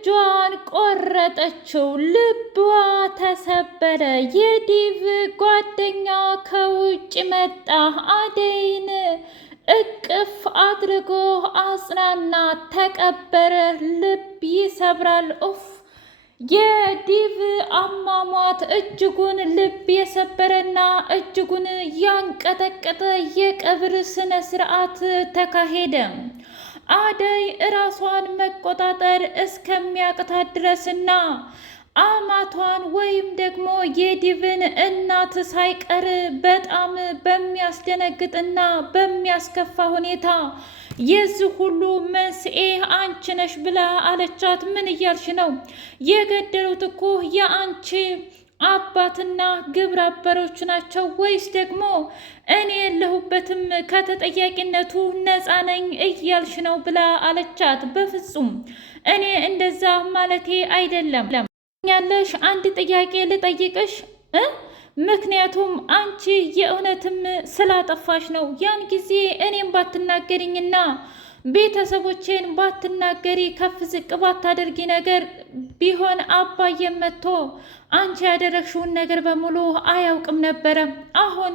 እጇን ቆረጠችው። ልቧ ተሰበረ። የዲቭ ጓደኛ ከውጭ መጣ። አደይን እቅፍ አድርጎ አጽናና። ተቀበረ። ልብ ይሰብራል። ኡፍ! የዲቭ አሟሟት እጅጉን ልብ የሰበረና እጅጉን ያንቀጠቀጠ የቀብር ስነ ስርዓት ተካሄደ። አደይ እራሷን መቆጣጠር እስከሚያቅታት ድረስና አማቷን ወይም ደግሞ የዲቭን እናት ሳይቀር በጣም በሚያስደነግጥና በሚያስከፋ ሁኔታ የዚህ ሁሉ መንስኤ አንቺ ነሽ ብላ አለቻት። ምን እያልሽ ነው? የገደሉት እኮ የአንቺ አባትና ግብረ አበሮች ናቸው ወይስ ደግሞ እኔ የለሁበትም ከተጠያቂነቱ ነፃ ነኝ እያልሽ ነው ብላ አለቻት። በፍጹም እኔ እንደዛ ማለቴ አይደለም። ያለሽ አንድ ጥያቄ ልጠይቅሽ ምክንያቱም አንቺ የእውነትም ስላጠፋሽ ነው። ያን ጊዜ እኔም ባትናገሪኝና ቤተሰቦቼን ባትናገሪ ከፍ ዝቅ ባታደርጊ ነገር ቢሆን አባዬ መጥቶ አንቺ ያደረግሽውን ነገር በሙሉ አያውቅም ነበረ። አሁን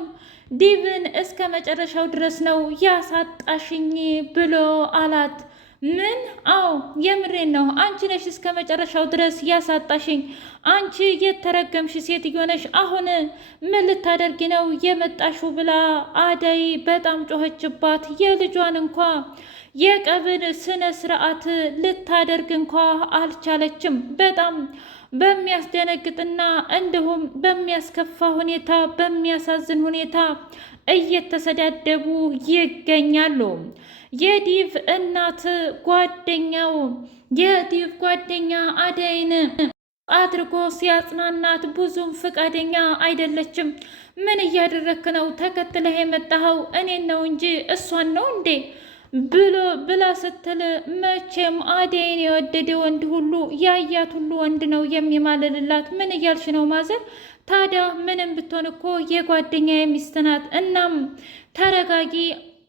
ዲቭን እስከ መጨረሻው ድረስ ነው ያሳጣሽኝ ብሎ አላት። ምን? አዎ የምሬን ነው። አንቺ ነሽ እስከ መጨረሻው ድረስ ያሳጣሽኝ። አንቺ የተረገምሽ ሴትዮ ነሽ። አሁን ምን ልታደርጊ ነው የመጣሽው? ብላ አደይ በጣም ጮኸችባት። የልጇን እንኳ የቀብር ስነ ስርዓት ልታደርግ እንኳ አልቻለችም። በጣም በሚያስደነግጥና እንዲሁም በሚያስከፋ ሁኔታ በሚያሳዝን ሁኔታ እየተሰዳደቡ ይገኛሉ። የዲቭ እናት የዲቭ ጓደኛ አደይን አድርጎ ሲያጽናናት ብዙም ፈቃደኛ አይደለችም። ምን እያደረክ ነው? ተከትለህ የመጣኸው እኔን ነው እንጂ እሷን ነው እንዴ? ብላ ስትል መቼም አደይን የወደደ ወንድ ሁሉ ያያት ሁሉ ወንድ ነው የሚማልልላት። ምን እያልሽ ነው ማዘር? ታዲያ ምንም ብትሆን እኮ የጓደኛ የሚስት ናት። እናም ተረጋጊ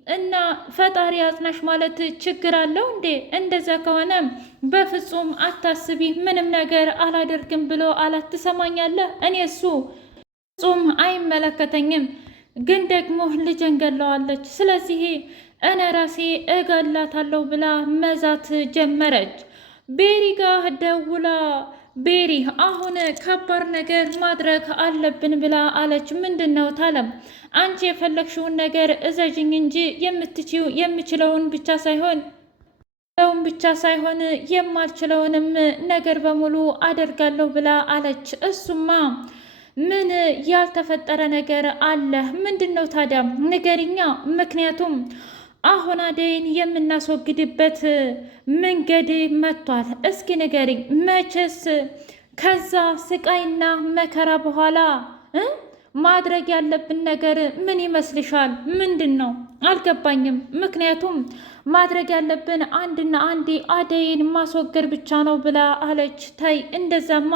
እና ፈጣሪ አጽናሽ ማለት ችግር አለው እንዴ? እንደዛ ከሆነ በፍጹም አታስቢ፣ ምንም ነገር አላደርግም ብሎ አላት። ትሰማኛለህ? እኔ እሱ ፍጹም አይመለከተኝም፣ ግን ደግሞ ልጄን ገለዋለች። ስለዚህ እኔ ራሴ እገላታለሁ ብላ መዛት ጀመረች። ቤሪ ጋር ደውላ ቤሪ አሁን ከባድ ነገር ማድረግ አለብን ብላ አለች። ምንድን ነው ታለም? አንቺ የፈለግሽውን ነገር እዘዥኝ እንጂ የምችለውን ብቻ ሳይሆን የማልችለውንም ነገር በሙሉ አደርጋለሁ ብላ አለች። እሱማ ምን ያልተፈጠረ ነገር አለ? ምንድን ነው ታዲያ ንገሪኛ። ምክንያቱም አሁን አደይን የምናስወግድበት መንገድ መጥቷል። እስኪ ንገሪኝ። መቼስ ከዛ ስቃይና መከራ በኋላ ማድረግ ያለብን ነገር ምን ይመስልሻል? ምንድን ነው? አልገባኝም። ምክንያቱም ማድረግ ያለብን አንድና አንዴ አደይን ማስወገድ ብቻ ነው ብላ አለች። ታይ እንደዛማ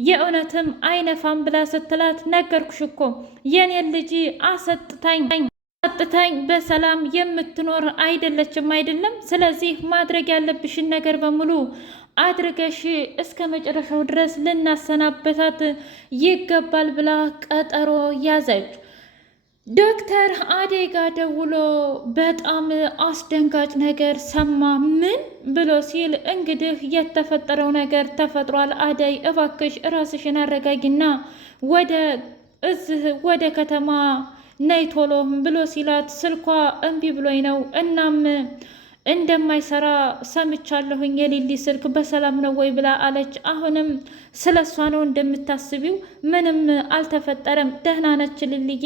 የእውነትም አይነፋም ብላ ስትላት፣ ነገርኩሽ እኮ የኔን ልጅ አሰጥታኝ በሰላም የምትኖር አይደለም። ስለዚህ ማድረግ ያለብሽን ነገር በሙሉ አድርገሽ እስከ መጨረሻው ድረስ ልናሰናበታት ይገባል ብላ ቀጠሮ ያዘች። ዶክተር አደይ ጋር ደውሎ በጣም አስደንጋጭ ነገር ሰማ። ምን ብሎ ሲል እንግዲህ የተፈጠረው ነገር ተፈጥሯል። አደይ እባክሽ ራስሽን አረጋጊና ወደ ከተማ ነይ ቶሎ ብሎ ሲላት ስልኳ እምቢ ብሎኝ ነው። እናም እንደማይሰራ ሰምቻለሁኝ። የሊሊ ስልክ በሰላም ነው ወይ ብላ አለች። አሁንም ስለ እሷ ነው እንደምታስቢው? ምንም አልተፈጠረም፣ ደህና ነች ሊልዬ።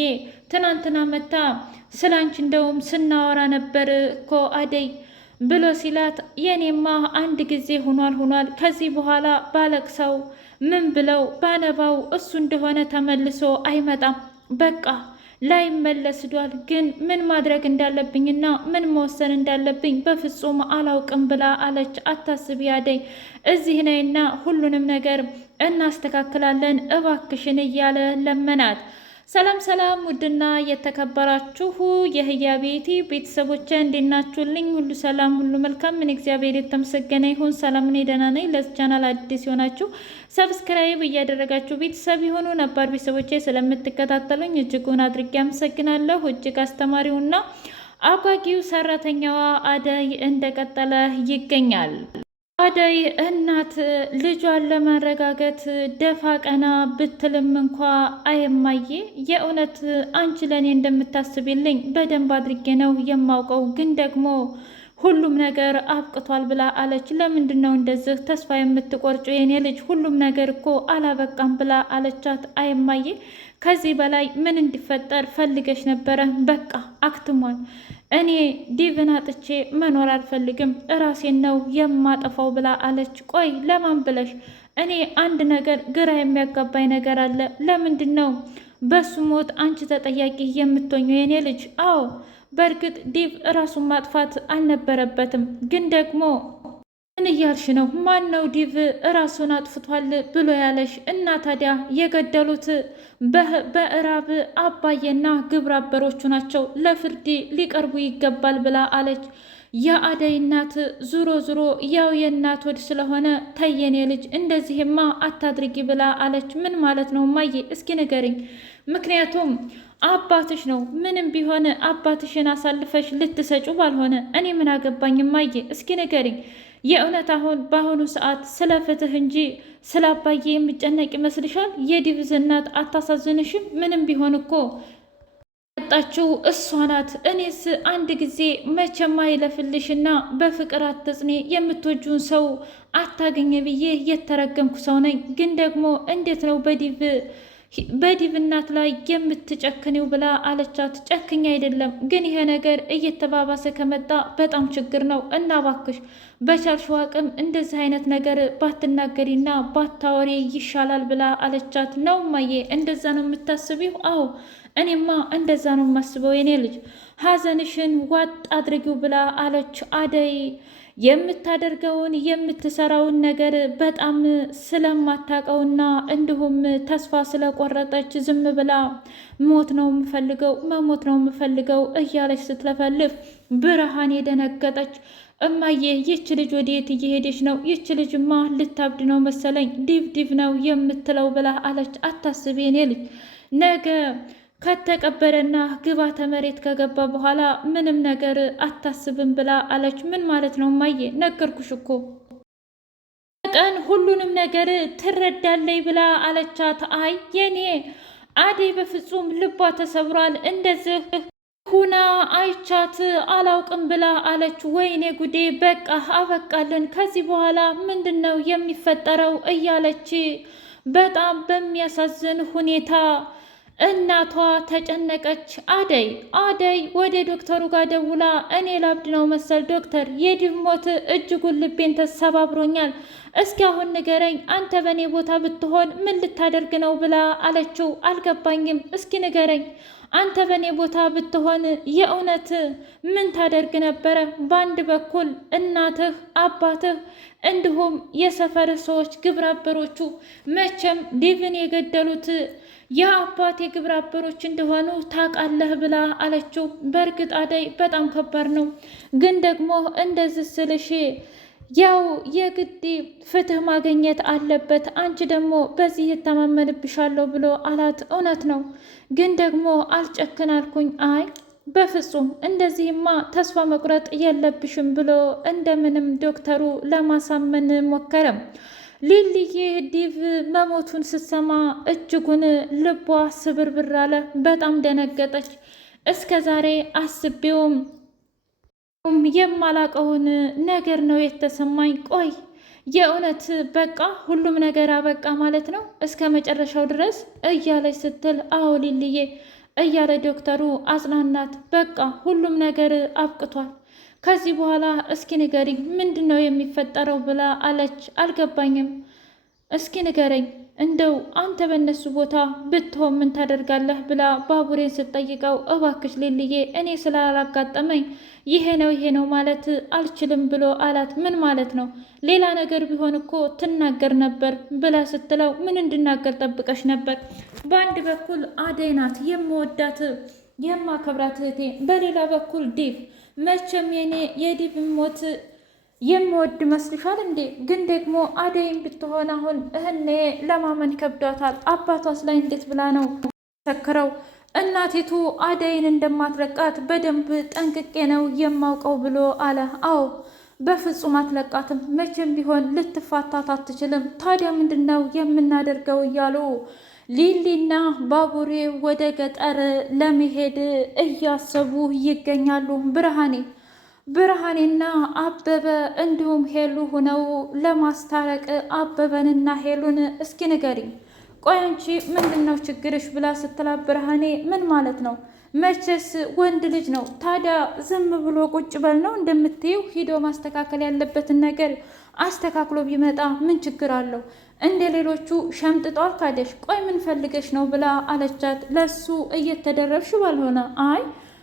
ትናንትና መታ ስለ አንቺ እንደውም ስናወራ ነበር እኮ አደይ ብሎ ሲላት፣ የኔማ አንድ ጊዜ ሆኗል። ከዚህ በኋላ ባለቅሰው ምን ብለው ባነባው እሱ እንደሆነ ተመልሶ አይመጣም። በቃ ላይመለስ ዷል። ግን ምን ማድረግ እንዳለብኝና ምን መወሰን እንዳለብኝ በፍጹም አላውቅም ብላ አለች። አታስቢ አደይ፣ እዚህ ነይና ሁሉንም ነገር እናስተካክላለን እባክሽን እያለ ለመናት። ሰላም ሰላም! ውድና የተከበራችሁ የህያ ቤቴ ቤተሰቦች እንዴት ናችሁልኝ? ሁሉ ሰላም፣ ሁሉ መልካም። ምን እግዚአብሔር የተመሰገነ ይሁን። ሰላም ነኝ፣ ደህና ነኝ። ለዚህ ቻናል አዲስ የሆናችሁ ሰብስክራይብ እያደረጋችሁ ቤተሰብ የሆኑ ነባር ቤተሰቦቼ ስለምትከታተሉኝ እጅጉን አድርጌ አመሰግናለሁ። እጅግ አስተማሪውና አጓጊው ሰራተኛዋ አደይ እንደቀጠለ ይገኛል። አደይ እናት ልጇን ለማረጋገጥ ደፋ ቀና ብትልም እንኳ አየማዬ የእውነት አንቺ ለእኔ እንደምታስብልኝ በደንብ አድርጌ ነው የማውቀው፣ ግን ደግሞ ሁሉም ነገር አብቅቷል ብላ አለች። ለምንድን ነው እንደዚህ ተስፋ የምትቆርጩ የኔ ልጅ? ሁሉም ነገር እኮ አላበቃም ብላ አለቻት። አየማዬ ከዚህ በላይ ምን እንዲፈጠር ፈልገሽ ነበረ? በቃ አክትሟል። እኔ ዲቭን አጥቼ መኖር አልፈልግም፣ እራሴን ነው የማጠፋው ብላ አለች። ቆይ ለማን ብለሽ? እኔ አንድ ነገር ግራ የሚያጋባኝ ነገር አለ። ለምንድን ነው በሱ ሞት አንቺ ተጠያቂ የምትሆኘው የኔ ልጅ? አዎ በእርግጥ ዲቭ እራሱን ማጥፋት አልነበረበትም፣ ግን ደግሞ ምን እያልሽ ነው? ማን ነው ዲቭ እራሱን አጥፍቷል ብሎ ያለሽ? እና ታዲያ የገደሉት በእራብ አባዬና ግብረ አበሮቹ ናቸው፣ ለፍርድ ሊቀርቡ ይገባል ብላ አለች። የአደይ እናት ዙሮ ዙሮ ያው የእናት ወድ ስለሆነ ተየኔ ልጅ እንደዚህማ አታድርጊ ብላ አለች። ምን ማለት ነው ማዬ? እስኪ ንገሪኝ። ምክንያቱም አባትሽ ነው፣ ምንም ቢሆን አባትሽን አሳልፈሽ ልትሰጩ ባልሆነ እኔ ምን አገባኝ ማዬ? እስኪ ንገሪኝ። የእውነት አሁን በአሁኑ ሰዓት ስለ ፍትህ እንጂ ስለ አባዬ የሚጨነቅ ይመስልሻል? የዲቭዝ እናት አታሳዝንሽም? ምንም ቢሆን እኮ ያጣችው እሷ ናት። እኔስ አንድ ጊዜ መቼም አይለፍልሽና በፍቅር አትጽኔ፣ የምትወጁን ሰው አታገኘ ብዬ የተረገምኩ ሰው ነኝ። ግን ደግሞ እንዴት ነው በዲቭ እናት ላይ የምትጨክኒው ብላ አለቻት። ጨክኝ አይደለም፣ ግን ይሄ ነገር እየተባባሰ ከመጣ በጣም ችግር ነው እና እባክሽ በቻልሽው አቅም እንደዚህ አይነት ነገር ባትናገሪና ባታወሪ ይሻላል ብላ አለቻት። ነው እማዬ እንደዛ ነው የምታስቢው? አዎ እኔማ እንደዛ ነው የማስበው የኔ ልጅ፣ ሀዘንሽን ዋጥ አድርጊው ብላ አለች። አደይ የምታደርገውን የምትሰራውን ነገር በጣም ስለማታውቀውና እንዲሁም ተስፋ ስለቆረጠች ዝም ብላ ሞት ነው የምፈልገው፣ መሞት ነው የምፈልገው እያለች ስትለፈልፍ ብርሃን የደነገጠች። እማዬ ይች ልጅ ወዴት እየሄደች ነው? ይች ልጅማ ልታብድ ነው መሰለኝ፣ ዲቭ ነው የምትለው ብላ አለች። አታስቢ የኔ ልጅ፣ ነገ ከተቀበረና ግባተ መሬት ከገባ በኋላ ምንም ነገር አታስብም ብላ አለች። ምን ማለት ነው እማዬ? ነገርኩሽ እኮ ቀን ሁሉንም ነገር ትረዳለይ ብላ አለቻት። አይ የኔ አደይ በፍጹም ልቧ ተሰብሯል፣ እንደዚህ ሁና አይቻት አላውቅም ብላ አለች። ወይኔ ጉዴ፣ በቃ አበቃልን፣ ከዚህ በኋላ ምንድን ነው የሚፈጠረው? እያለች በጣም በሚያሳዝን ሁኔታ እናቷ ተጨነቀች። አደይ ወደ ዶክተሩ ጋር ደውላ እኔ ላብድ ነው መሰል ዶክተር፣ የዲቭ ሞት እጅጉን ልቤን ተሰባብሮኛል። እስኪ አሁን ንገረኝ፣ አንተ በእኔ ቦታ ብትሆን ምን ልታደርግ ነው ብላ አለችው። አልገባኝም፣ እስኪ ንገረኝ፣ አንተ በእኔ ቦታ ብትሆን የእውነት ምን ታደርግ ነበረ? በአንድ በኩል እናትህ፣ አባትህ እንዲሁም የሰፈር ሰዎች ግብረ አበሮቹ መቼም ዲቭን የገደሉት የአባቴ ግብረ አበሮች እንደሆኑ ታውቃለህ ብላ አለችው። በእርግጥ አደይ በጣም ከባድ ነው፣ ግን ደግሞ እንደዚህ ስልሽ ያው የግድ ፍትህ ማግኘት አለበት። አንቺ ደግሞ በዚህ እተማመንብሻለሁ ብሎ አላት። እውነት ነው፣ ግን ደግሞ አልጨክን አልኩኝ። አይ በፍጹም እንደዚህማ ተስፋ መቁረጥ የለብሽም ብሎ እንደምንም ዶክተሩ ለማሳመን ሞከረም። ሊልዬ ዲቭ መሞቱን ስትሰማ እጅጉን ልቧ ስብርብር አለ። በጣም ደነገጠች። እስከ ዛሬ አስቤውም የማላቀውን ነገር ነው የተሰማኝ። ቆይ የእውነት በቃ ሁሉም ነገር አበቃ ማለት ነው እስከ መጨረሻው ድረስ እያለች ስትል፣ አዎ ሊልዬ እያለ ዶክተሩ አጽናናት። በቃ ሁሉም ነገር አብቅቷል፣ ከዚህ በኋላ እስኪ ንገሪኝ ምንድን ነው የሚፈጠረው ብላ አለች። አልገባኝም እስኪ ንገረኝ እንደው አንተ በእነሱ ቦታ ብትሆን ምን ታደርጋለህ ብላ ባቡሬን ስትጠይቀው እባክሽ ሌልዬ እኔ ስላላጋጠመኝ ይሄ ነው ማለት አልችልም ብሎ አላት። ምን ማለት ነው? ሌላ ነገር ቢሆን እኮ ትናገር ነበር ብላ ስትለው ምን እንድናገር ጠብቀሽ ነበር? በአንድ በኩል አደይ ናት የምወዳት የማከብራት እህቴ፣ በሌላ በኩል ዲቭ። መቼም የኔ የዲቭ ሞት የምወድ መስልሻል እንዴ? ግን ደግሞ አደይም ብትሆን አሁን እህኔ ለማመን ከብዷታል። አባቷስ ላይ እንዴት ብላ ነው ሰክረው? እናቲቱ አደይን እንደማትለቃት በደንብ ጠንቅቄ ነው የማውቀው ብሎ አለ። አዎ በፍጹም አትለቃትም፣ መቼም ቢሆን ልትፋታት አትችልም። ታዲያ ምንድን ነው የምናደርገው? እያሉ ሊሊና ባቡሬ ወደ ገጠር ለመሄድ እያሰቡ ይገኛሉ። ብርሃኔና አበበ እንዲሁም ሄሉ ሆነው ለማስታረቅ አበበንና ሄሉን እስኪ ንገሪኝ፣ ቆይ አንቺ ምንድን ነው ችግርሽ ብላ ስትላት ብርሃኔ ምን ማለት ነው? መቼስ ወንድ ልጅ ነው ታዲያ ዝም ብሎ ቁጭ በል ነው እንደምትይው? ሂዶ ማስተካከል ያለበትን ነገር አስተካክሎ ቢመጣ ምን ችግር አለው? እንደ ሌሎቹ ሸምጥጧል ካደሽ። ቆይ ምን ፈልገሽ ነው ብላ አለቻት። ለሱ እየተደረብሽ ባልሆነ? አይ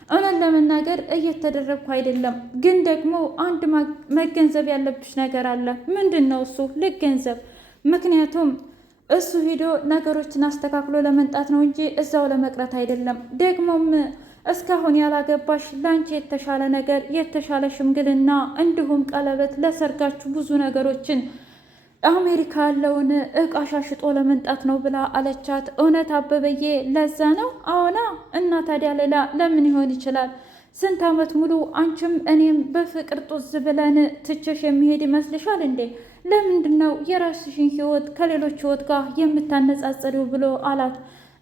እውነት ለመናገር እየተደረብኩ አይደለም፣ ግን ደግሞ አንድ መገንዘብ ያለብሽ ነገር አለ። ምንድን ነው እሱ? ልገንዘብ። ምክንያቱም እሱ ሂዶ ነገሮችን አስተካክሎ ለመምጣት ነው እንጂ እዛው ለመቅረት አይደለም። ደግሞም እስካሁን ያላገባሽ ለአንቺ የተሻለ ነገር፣ የተሻለ ሽምግልና እንዲሁም ቀለበት፣ ለሰርጋችሁ ብዙ ነገሮችን አሜሪካ ያለውን እቃ ሻሽጦ ለመምጣት ነው ብላ አለቻት። እውነት አበበዬ? ለዛ ነው? አዎና። እና ታዲያ ሌላ ለምን ይሆን ይችላል? ስንት ዓመት ሙሉ አንቺም እኔም በፍቅር ጡዝ ብለን ትችሽ የሚሄድ ይመስልሻል እንዴ? ለምንድን ነው የራስሽን ህይወት ከሌሎች ህይወት ጋር የምታነጻጽሪው ብሎ አላት።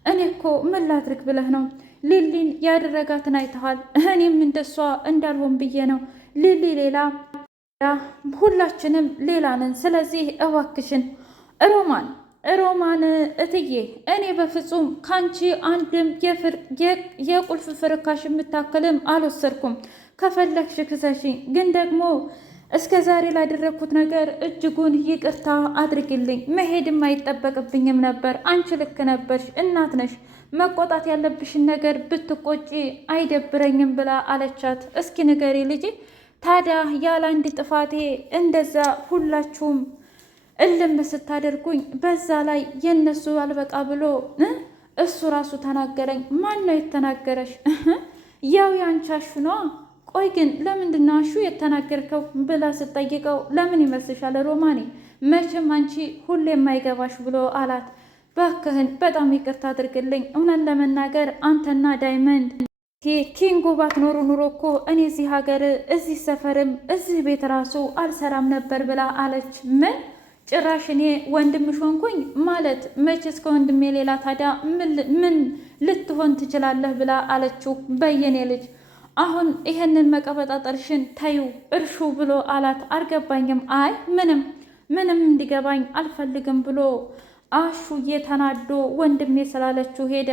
እኔ እኮ ምን ላድርግ ብለህ ነው? ሊሊን ያደረጋትን አይተሃል። እኔም እንደሷ እንዳልሆን ብዬ ነው። ሊሊ ሌላ፣ ሁላችንም ሌላ ነን። ስለዚህ እባክሽን ሮማን እትዬ፣ እኔ በፍጹም ካንቺ አንድም የቁልፍ ፍርካሽ የምታክልም አልወሰድኩም። ከፈለግሽ ክሰሽኝ፣ ግን ደግሞ እስከ ዛሬ ላደረግኩት ነገር እጅጉን ይቅርታ አድርግልኝ። መሄድም አይጠበቅብኝም ነበር። አንቺ ልክ ነበርሽ፣ እናት ነሽ። መቆጣት ያለብሽን ነገር ብትቆጪ አይደብረኝም ብላ አለቻት። እስኪ ንገሪ ልጄ፣ ታዲያ ያለ አንድ ጥፋቴ እንደዛ ሁላችሁም እልም ስታደርጉኝ፣ በዛ ላይ የነሱ አልበቃ ብሎ እሱ ራሱ ተናገረኝ። ማን ነው የተናገረሽ? ያው ያንቺ አሹ ነዋ። ቆይ ግን ለምንድን ነው አሹ የተናገርከው ብላ ስትጠይቀው፣ ለምን ይመስልሻል ሮማኔ? መቼም አንቺ ሁሌ የማይገባሽ ብሎ አላት። ባክህን በጣም ይቅርታ አድርግልኝ። እውነት ለመናገር አንተና ዳይመንድ ኪንጎ ባትኖሩ ኑሮ እኮ እኔ እዚህ ሀገር፣ እዚህ ሰፈርም፣ እዚህ ቤት ራሱ አልሰራም ነበር ብላ አለች። ምን ጭራሽ እኔ ወንድምሽ ሆንኩኝ ማለት? መቼስ ከወንድሜ ሌላ ታዲያ ምን ልትሆን ትችላለህ ብላ አለችው። በየኔ ልጅ አሁን ይሄንን መቀበጣጠርሽን ተዩ እርሹ ብሎ አላት። አልገባኝም። አይ ምንም እንዲገባኝ አልፈልግም ብሎ አሹ እየተናዶ ወንድሜ ስላለችው ሄደ።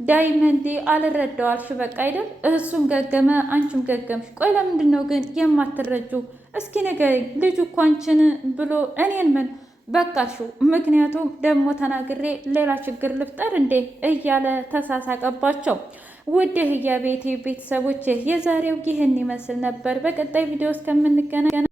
ዳይመንድ አልረዳዋልሽ በቃ አይደል? እሱም ገገመ፣ አንቺም ገገምሽ። ቆይ ለምንድን ነው ግን የማትረጁ? እስኪ ንገሪኝ። ልጁ እኮ አንቺን ብሎ እኔን ምን በቃሽው? ምክንያቱም ደግሞ ተናግሬ ሌላ ችግር ልፍጠር እንዴ እያለ ተሳሳቀባቸው። ውድ የህያ ቤቴ ቤተሰቦች የዛሬው ይህን ይመስል ነበር። በቀጣይ ቪዲዮ እስከምንገናኝ